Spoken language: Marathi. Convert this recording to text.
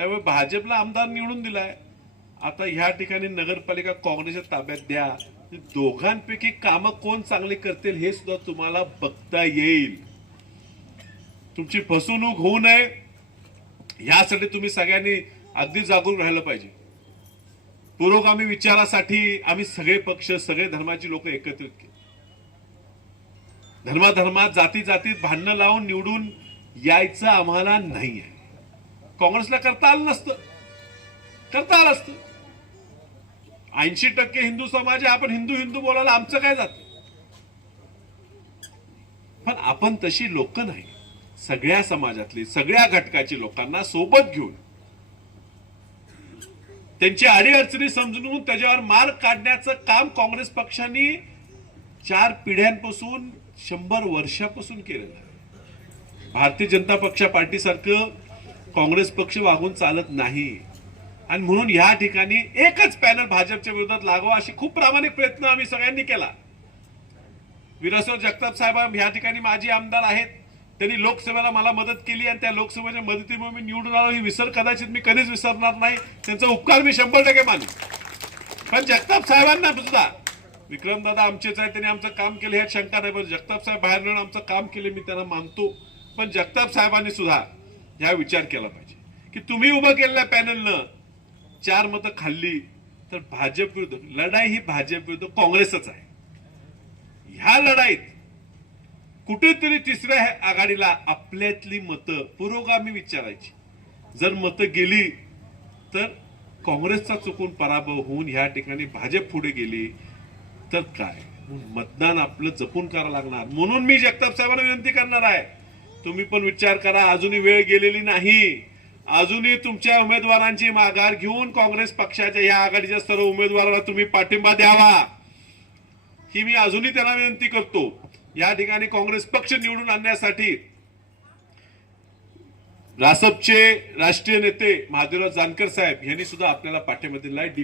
त्यामुळे भाजपला आमदार निवडून दिलाय. आता ह्या ठिकाणी नगरपालिका काँग्रेसच्या ताब्यात द्या. दोघांपैकी कामं कोण चांगली करतील हे सुद्धा तुम्हाला बघता येईल. तुमची फसवणूक होऊ नये. यासाठी तुम्ही सगळ्यांनी अगदी जागरूक राहिलं पाहिजे. पुरोगामी विचारासाठी आम्ही सगळे पक्ष सगळे धर्माची लोक एकत्रित केले. धर्माधर्मात जाती जातीत भांडणं लावून निवडून यायचं आम्हाला नाही आहे काँग्रेसला करता आलं नसतं. करता आलं असतं. ऐंशी टक्के हिंदू समाज आहे आपण हिंदू हिंदू बोलायला आमचं काय जात? पण आपण तशी लोक नाही. सगळ्या समाजातली सगळ्या घटकाची लोकांना सोबत घेऊन त्यांची अडीअडचणी समजून त्याच्यावर मार्ग काढण्याचं काम काँग्रेस पक्षाने चार पिढ्यांपासून शंभर वर्षापासून केलेलं आहे. भारतीय जनता पक्ष पार्टीसारखं काँग्रेस पक्ष वागून चालत नाही. आणि म्हणून या ठिकाणी एकच पॅनल भाजपच्या विरोधात लागावा अशी खूप प्रामाणिक प्रयत्न आम्ही सगळ्यांनी केला. विरासर जगताप साहेब या ठिकाणी माजी आमदार आहेत. त्यांनी लोकसभेला मला मदत केली आणि त्या लोकसभेच्या मदतीमुळे मी निवडून आलो. ही विसर कदाचित मी कधीच विसरणार नाही. त्यांचा उपकार मी शंभर टक्के मानू. पण जगताप साहेबांना सुद्धा विक्रमदादा आमचेच आहे त्यांनी आमचं काम केलं ह्यात शंका नाही. पण जगताप साहेब बाहेर येऊन आमचं काम केले मी त्यांना मानतो. पण जगताप साहेबांनी सुद्धा ह्या विचार केला पाहिजे. की तुम्ही उभं केलेल्या पॅनलनं चार मतं खाल्ली तर भाजप विरुद्ध लढाई ही भाजप विरुद्ध काँग्रेसच आहे. ह्या लढाईत कुठेतरी तिसऱ्या आघाडीला आपल्यातली मतं पुरोगामी विचारायची. जर मतं गेली तर काँग्रेसचा चुकून पराभव होऊन ह्या ठिकाणी भाजप पुढे गेली तर काय? मतदान आपलं जपून करावं लागणार. म्हणून मी जगताप साहेबांना विनंती करणार आहे. तुम्ही पण विचार करा अजूनही वेळ गेलेली नाही. अजूनही तुमच्या उमेदवारांची माघार घेऊन काँग्रेस पक्षाच्या या आघाडीच्या सर्व उमेदवाराला तुम्ही पाठिंबा द्यावा. ही मी अजूनही त्यांना विनंती करतो. या ठिकाणी काँग्रेस पक्ष निवडून आणण्यासाठी रासपचे राष्ट्रीय नेते महादेवराव जानकर साहेब यांनी सुद्धा आपल्याला पाठिंबा दिला आहे.